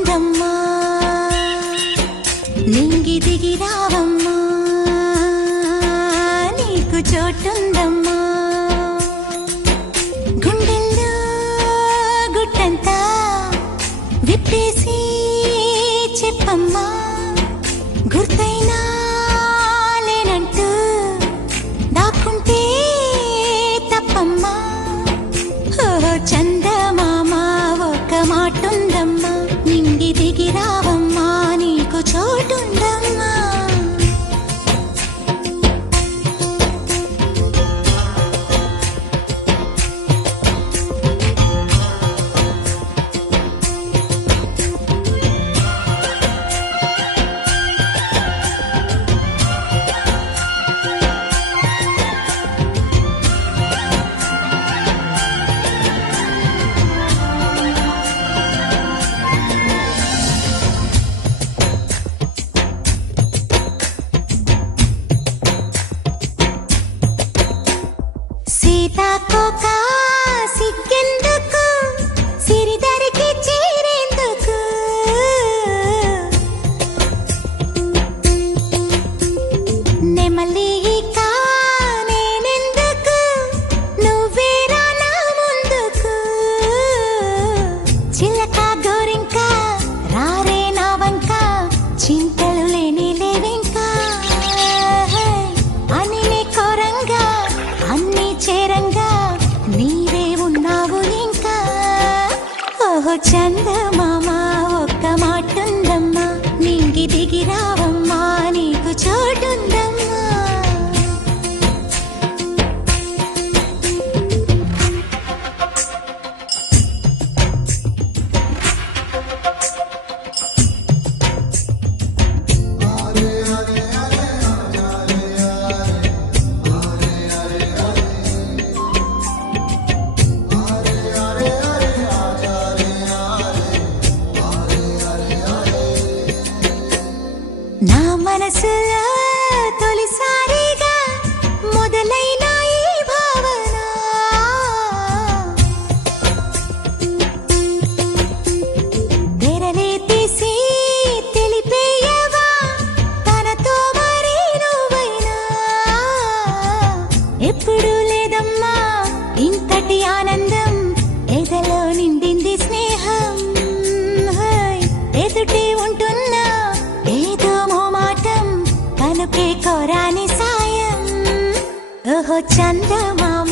మాటుందమ్మా నింగి దిగి రావమ్మా నీకు చోటుందమ్మా గుండెల్లో గుట్టంతా విప్పేసి చెప్పమ్మా గుర్తైనా లేనంటూ దాక్కుంటే తప్పమ్మా చందమామ ఒక మాటుందమ్మా నింగి దిగి రావమ్మా నీకు చోటుందమ్మా సీతాకోక సిగ్గెందుకు సిరిదరికి చేరేందుకు నెమలిక నేనెందుకు నువ్వేరా నా ముందుకు చిలక గోరింక రారే నా వంక చింతలు లేని లేవింకా అనినే కోరంగా అన్ని చేరంగా నీవే ఉన్నావు ఇంకా ఓహో చందమామ ఒక్క మాటుందమ్మా నింగి దిగి రావమ్మా నీకు చోటుందమ్మా నా మనసులో తొలిసారిగా మొదలైన ఈ భావన తెరలే తీసి తెలిపేయవా తనతో మరి నువ్వైనా ఎప్పుడు లేదమ్మా ఇంతటి ఆనందం ఎదలో నిండింది స్నేహం ఎదుటే ఉంటున్నా ఏదో మోమాటం కనుకే కోరాని సాయం ఓహో చందమామ